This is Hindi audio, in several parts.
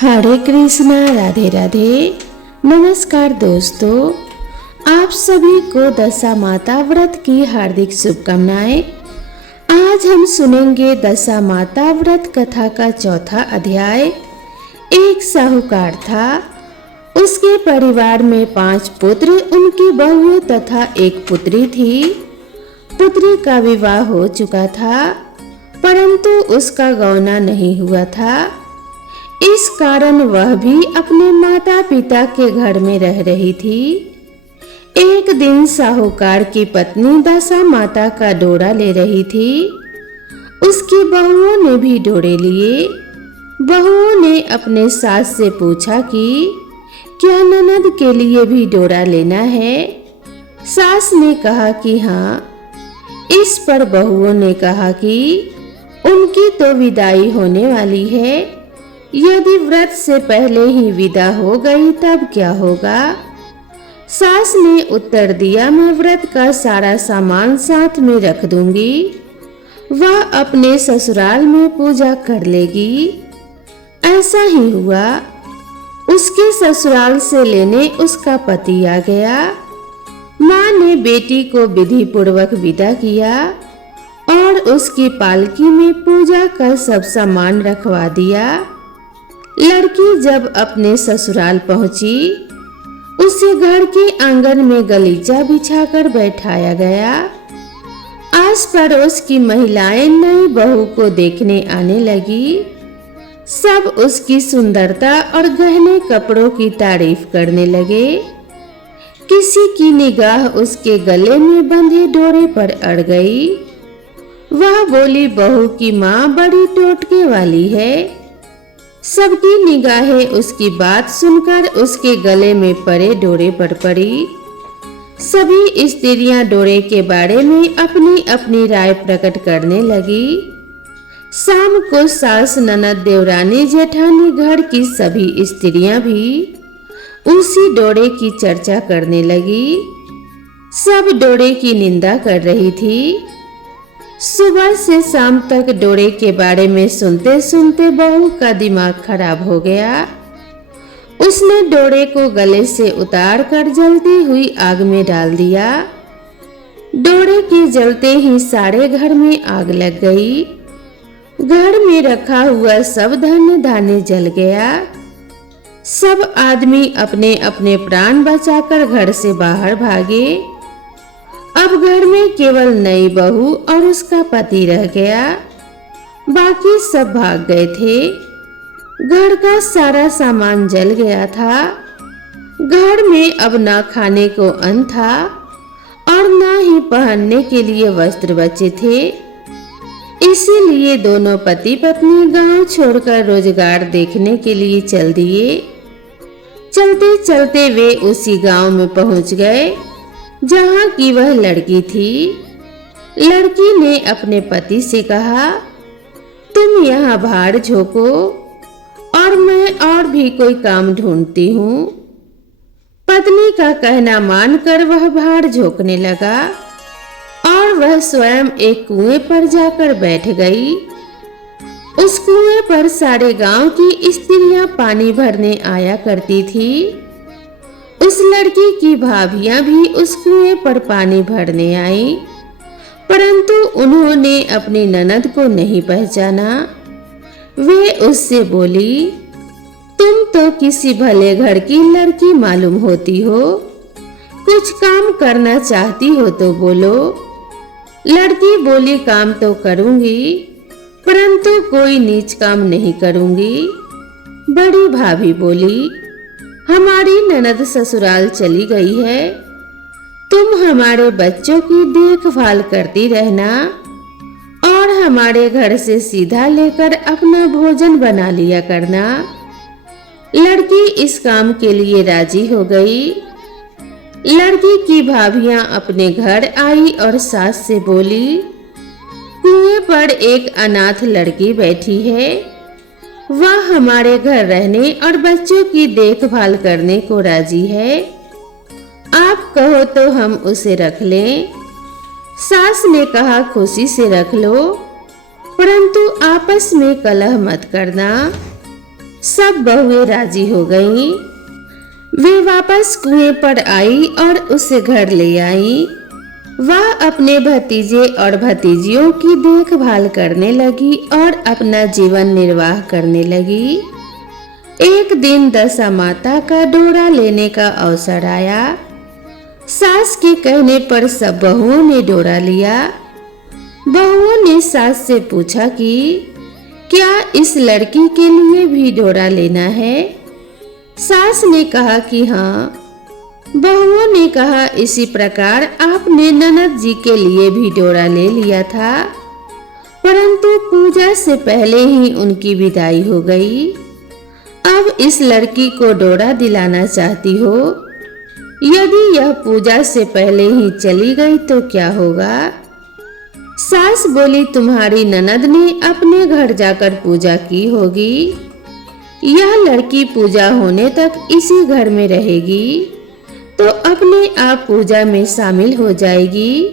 हरे कृष्णा, राधे राधे। नमस्कार दोस्तों, आप सभी को दशा माता व्रत की हार्दिक शुभकामनाएं। आज हम सुनेंगे दशा माता व्रत कथा का चौथा अध्याय। एक साहूकार था, उसके परिवार में 5 पुत्र, उनकी बहु तथा एक पुत्री थी। पुत्री का विवाह हो चुका था, परंतु उसका गौना नहीं हुआ था। इस कारण वह भी अपने माता पिता के घर में रह रही थी। एक दिन साहूकार की पत्नी दशा माता का डोरा ले रही थी। उसकी बहुओं ने भी डोरे लिए। बहुओं ने अपने सास से पूछा कि क्या ननद के लिए भी डोरा लेना है। सास ने कहा कि हाँ। इस पर बहुओं ने कहा कि उनकी तो विदाई होने वाली है, यदि व्रत से पहले ही विदा हो गई तब क्या होगा। सास ने उत्तर दिया, मैं व्रत का सारा सामान साथ में रख दूंगी, वह अपने ससुराल में पूजा कर लेगी। ऐसा ही हुआ। उसके ससुराल से लेने उसका पति आ गया। माँ ने बेटी को विधि पूर्वक विदा किया और उसकी पालकी में पूजा का सब सामान रखवा दिया। लड़की जब अपने ससुराल पहुंची, उसे घर के आंगन में गलीचा बिछाकर बैठाया गया। आस पड़ोस की महिलाएं नई बहू को देखने आने लगी। सब उसकी सुंदरता और गहने कपड़ों की तारीफ करने लगे। किसी की निगाह उसके गले में बंधे डोरे पर अड़ गई। वह बोली, बहू की माँ बड़ी टोटके वाली है। सबकी निगाहें उसकी बात सुनकर उसके गले में पड़े डोरे पर पड़ी। सभी स्त्रियां डोरे के बारे में अपनी अपनी राय प्रकट करने लगी। शाम को सास, ननद, देवरानी, जेठानी, घर की सभी स्त्रियां भी उसी डोरे की चर्चा करने लगी। सब डोरे की निंदा कर रही थी। सुबह से शाम तक डोरे के बारे में सुनते सुनते बहू का दिमाग खराब हो गया। उसने डोरे को गले से उतार कर जलती हुई आग में डाल दिया। डोरे के जलते ही सारे घर में आग लग गई। घर में रखा हुआ सब धान्य धान्य जल गया। सब आदमी अपने अपने प्राण बचाकर घर से बाहर भागे। अब घर में केवल नई बहू और उसका पति रह गया, बाकी सब भाग गए थे। घर का सारा सामान जल गया था। घर में अब ना खाने को अन्न था और ना ही पहनने के लिए वस्त्र बचे थे। इसीलिए दोनों पति पत्नी गांव छोड़कर रोजगार देखने के लिए चल दिए। चलते चलते वे उसी गांव में पहुंच गए जहां की वह लड़की थी। लड़की ने अपने पति से कहा, तुम यहाँ भाड़ झोंको और मैं और भी कोई काम ढूंढती हूँ। पत्नी का कहना मानकर वह भाड़ झोंकने लगा और वह स्वयं एक कुएं पर जाकर बैठ गई। उस कुएं पर सारे गांव की स्त्रियां पानी भरने आया करती थी। उस लड़की की भाभियां भी उस कुएं पर पानी भरने आई, परंतु उन्होंने अपनी ननद को नहीं पहचाना। वे उससे बोली, तुम तो किसी भले घर की लड़की मालूम होती हो, कुछ काम करना चाहती हो तो बोलो। लड़की बोली, काम तो करूंगी, परंतु कोई नीच काम नहीं करूंगी। बड़ी भाभी बोली, हमारी ननद ससुराल चली गई है, तुम हमारे बच्चों की देखभाल करती रहना और हमारे घर से सीधा लेकर अपना भोजन बना लिया करना। लड़की इस काम के लिए राजी हो गई। लड़की की भाभियां अपने घर आई और सास से बोली, कुएं पर एक अनाथ लड़की बैठी है, वह हमारे घर रहने और बच्चों की देखभाल करने को राजी है, आप कहो तो हम उसे रख लें। सास ने कहा, खुशी से रख लो, परंतु आपस में कलह मत करना। सब बहुएं राजी हो गईं। वे वापस कुएं पर आई और उसे घर ले आई। वह अपने भतीजे और भतीजियों की देखभाल करने लगी और अपना जीवन निर्वाह करने लगी। एक दिन दशा माता का डोरा लेने का अवसर आया। सास के कहने पर सब बहुओं ने डोरा लिया। बहुओं ने सास से पूछा कि क्या इस लड़की के लिए भी डोरा लेना है? सास ने कहा कि हाँ। बहुओं ने कहा, इसी प्रकार आपने ननद जी के लिए भी डोरा ले लिया था, परंतु पूजा से पहले ही उनकी विदाई हो गई। अब इस लड़की को डोरा दिलाना चाहती हो। यदि यह पूजा से पहले ही चली गई तो क्या होगा? सास बोली, तुम्हारी ननद ने अपने घर जाकर पूजा की होगी। यह लड़की पूजा होने तक इसी घर में रहेगी तो अपने आप पूजा में शामिल हो जाएगी,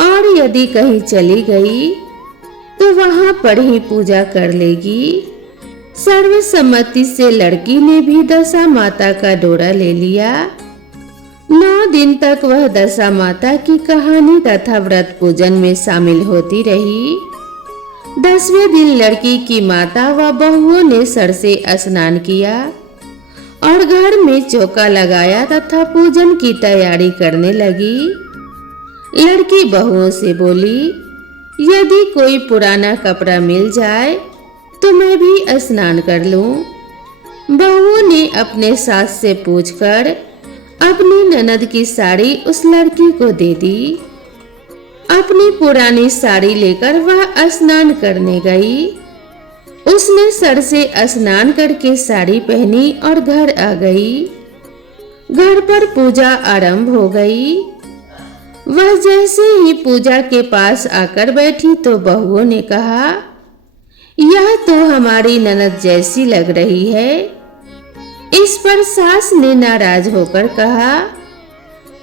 और यदि कहीं चली गई तो वहां पर ही पूजा कर लेगी। सर्वसम्मति से लड़की ने भी दशा माता का डोरा ले लिया। 9 दिन तक वह दशा माता की कहानी तथा व्रत पूजन में शामिल होती रही। 10वें दिन लड़की की माता व बहुओं ने सर से स्नान किया और घर में चौका लगाया तथा पूजन की तैयारी करने लगी। लड़की बहुओं से बोली, यदि कोई पुराना कपड़ा मिल जाए तो मैं भी स्नान कर लूं। बहुओं ने अपने सास से पूछकर अपनी ननद की साड़ी उस लड़की को दे दी। अपनी पुरानी साड़ी लेकर वह स्नान करने गई। उसने सर से स्नान करके साड़ी पहनी और घर आ गई। घर पर पूजा आरंभ हो गई। वह जैसे ही पूजा के पास आकर बैठी तो बहुओं ने कहा, यह तो हमारी ननद जैसी लग रही है। इस पर सास ने नाराज होकर कहा,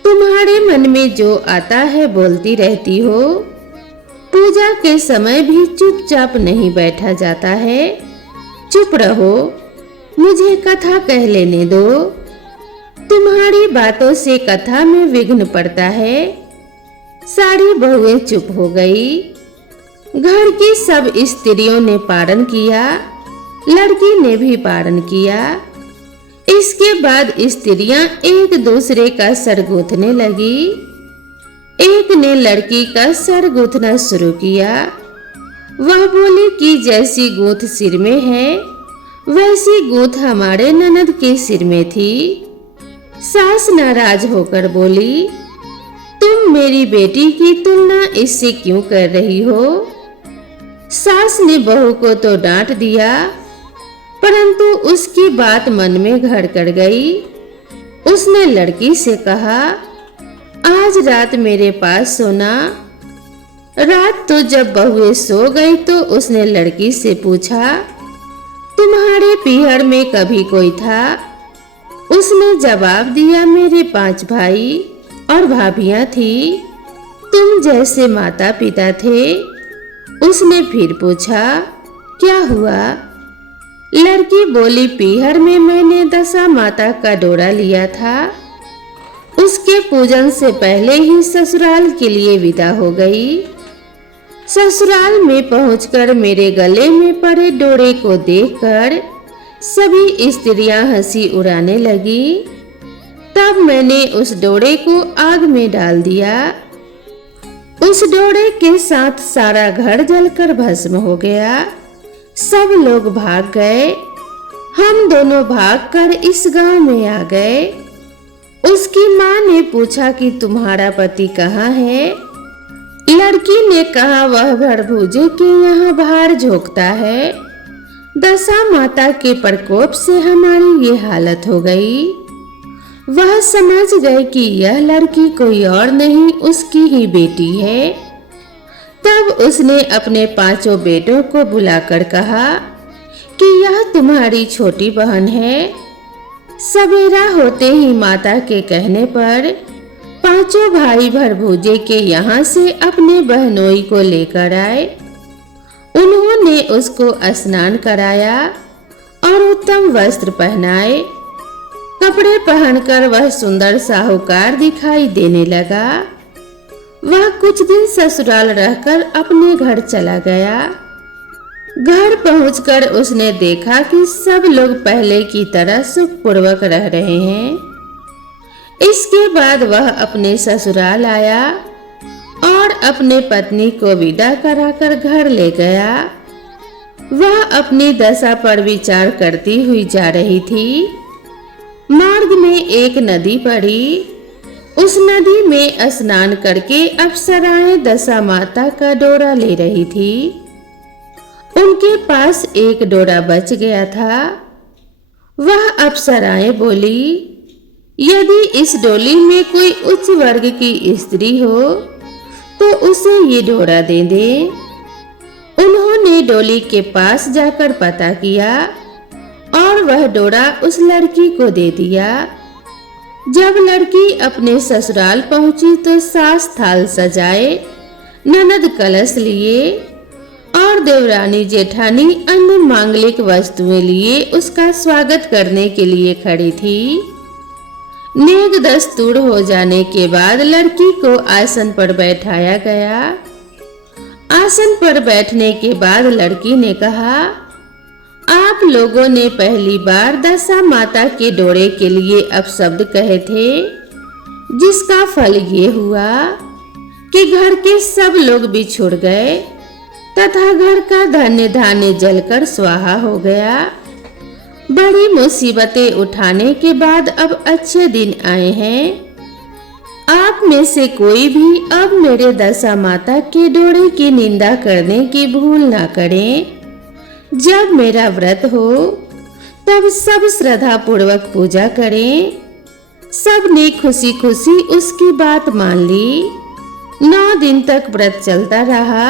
तुम्हारे मन में जो आता है बोलती रहती हो। पूजा के समय भी चुपचाप नहीं बैठा जाता है। चुप रहो, मुझे कथा कह लेने दो। तुम्हारी बातों से कथा में विघ्न पड़ता है। सारी बहुएं चुप हो गई। घर की सब स्त्रियों ने पारण किया, लड़की ने भी पारण किया। इसके बाद स्त्रियां एक दूसरे का सर गूंथने लगी। एक ने लड़की का सर गूंथना शुरू किया। वह बोली कि जैसी गूंथ सिर में है वैसी गूंथ हमारे ननद के सिर में थी। सास नाराज होकर बोली, तुम मेरी बेटी की तुलना इससे क्यों कर रही हो? सास ने बहू को तो डांट दिया, परंतु उसकी बात मन में घर कर गई। उसने लड़की से कहा, आज रात मेरे पास सोना। रात तो जब बहुएं सो गई तो उसने लड़की से पूछा, तुम्हारे पीहर में कभी कोई था? उसने जवाब दिया, मेरे 5 भाई और भाभियां थी, तुम जैसे माता पिता थे। उसने फिर पूछा, क्या हुआ? लड़की बोली, पीहर में मैंने दशा माता का डोरा लिया था। उसके पूजन से पहले ही ससुराल के लिए विदा हो गई। ससुराल में पहुंचकर मेरे गले में पड़े डोरे को देखकर सभी स्त्रियां हंसी उड़ाने लगी। तब मैंने उस डोरे को आग में डाल दिया। उस डोरे के साथ सारा घर जलकर भस्म हो गया। सब लोग भाग गए। हम दोनों भागकर इस गांव में आ गए। उसकी माँ ने पूछा कि तुम्हारा पति कहाँ है? लड़की ने कहा, वह भरभूजे के यहाँ बाहर झोंकता है। दशा माता के प्रकोप से हमारी ये हालत हो गई। वह समझ गए कि यह लड़की कोई और नहीं उसकी ही बेटी है। तब उसने अपने 5 बेटों को बुलाकर कहा कि यह तुम्हारी छोटी बहन है। सवेरा होते ही माता के कहने पर 5 भाई भरभूजे के यहाँ से अपने बहनोई को लेकर आए। उन्होंने उसको स्नान कराया और उत्तम वस्त्र पहनाए। कपड़े पहनकर वह सुंदर साहूकार दिखाई देने लगा। वह कुछ दिन ससुराल रहकर अपने घर चला गया। घर पहुंचकर उसने देखा कि सब लोग पहले की तरह सुखपूर्वक रह रहे हैं। इसके बाद वह अपने ससुराल आया और अपने पत्नी को विदा कराकर घर ले गया। वह अपनी दशा पर विचार करती हुई जा रही थी। मार्ग में एक नदी पड़ी। उस नदी में स्नान करके अप्सराएं दशा माता का डोरा ले रही थी। उनके पास एक डोरा बच गया था। वह अप्सराएं बोली, यदि इस डोली में कोई उच्च वर्ग की स्त्री हो तो उसे ये डोरा दे दे। उन्होंने डोली के पास जाकर पता किया और वह डोरा उस लड़की को दे दिया। जब लड़की अपने ससुराल पहुंची तो सास थाल सजाए, ननद कलश लिए और देवरानी जेठानी अन्य मांगलिक वस्तुएं लिए उसका स्वागत करने के लिए खड़ी थी। नेग दस्तूर हो जाने के बाद लड़की को आसन पर बैठाया गया। आसन पर बैठने के बाद लड़की ने कहा, आप लोगों ने पहली बार दशा माता के डोरे के लिए अपशब्द कहे थे, जिसका फल ये हुआ कि घर के सब लोग बिछुड़ गए तथा घर का धन्य धान्य जलकर स्वाहा हो गया। बड़ी मुसीबतें उठाने के बाद अब अच्छे दिन आए हैं। आप में से कोई भी अब मेरे दशा माता के डोरे की निंदा करने की भूल ना करें। जब मेरा व्रत हो तब सब श्रद्धा पूर्वक पूजा करें। सब ने खुशी खुशी उसकी बात मान ली। 9 दिन तक व्रत चलता रहा।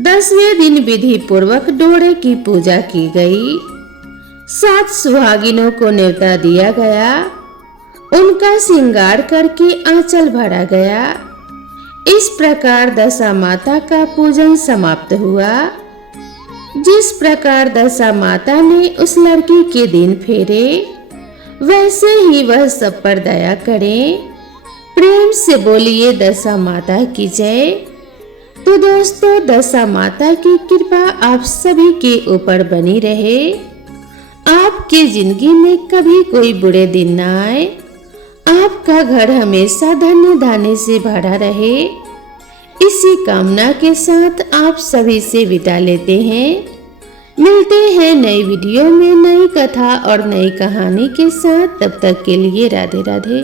10वें दिन विधि पूर्वक डोरे की पूजा की गई। 7 सुहागिनों को न्योता दिया गया। उनका श्रृंगार करके आंचल भरा गया। इस प्रकार दशा माता का पूजन समाप्त हुआ। जिस प्रकार दशा माता ने उस लड़की के दिन फेरे, वैसे ही वह सब पर दया करे। प्रेम से बोलिए दशा माता की जय। तो दोस्तों, दशा माता की कृपा आप सभी के ऊपर बनी रहे। आपके जिंदगी में कभी कोई बुरे दिन ना आए। आपका घर हमेशा धन्य धान्य से भरा रहे। इसी कामना के साथ आप सभी से विदा लेते हैं। मिलते हैं नई वीडियो में नई कथा और नई कहानी के साथ। तब तक के लिए राधे राधे।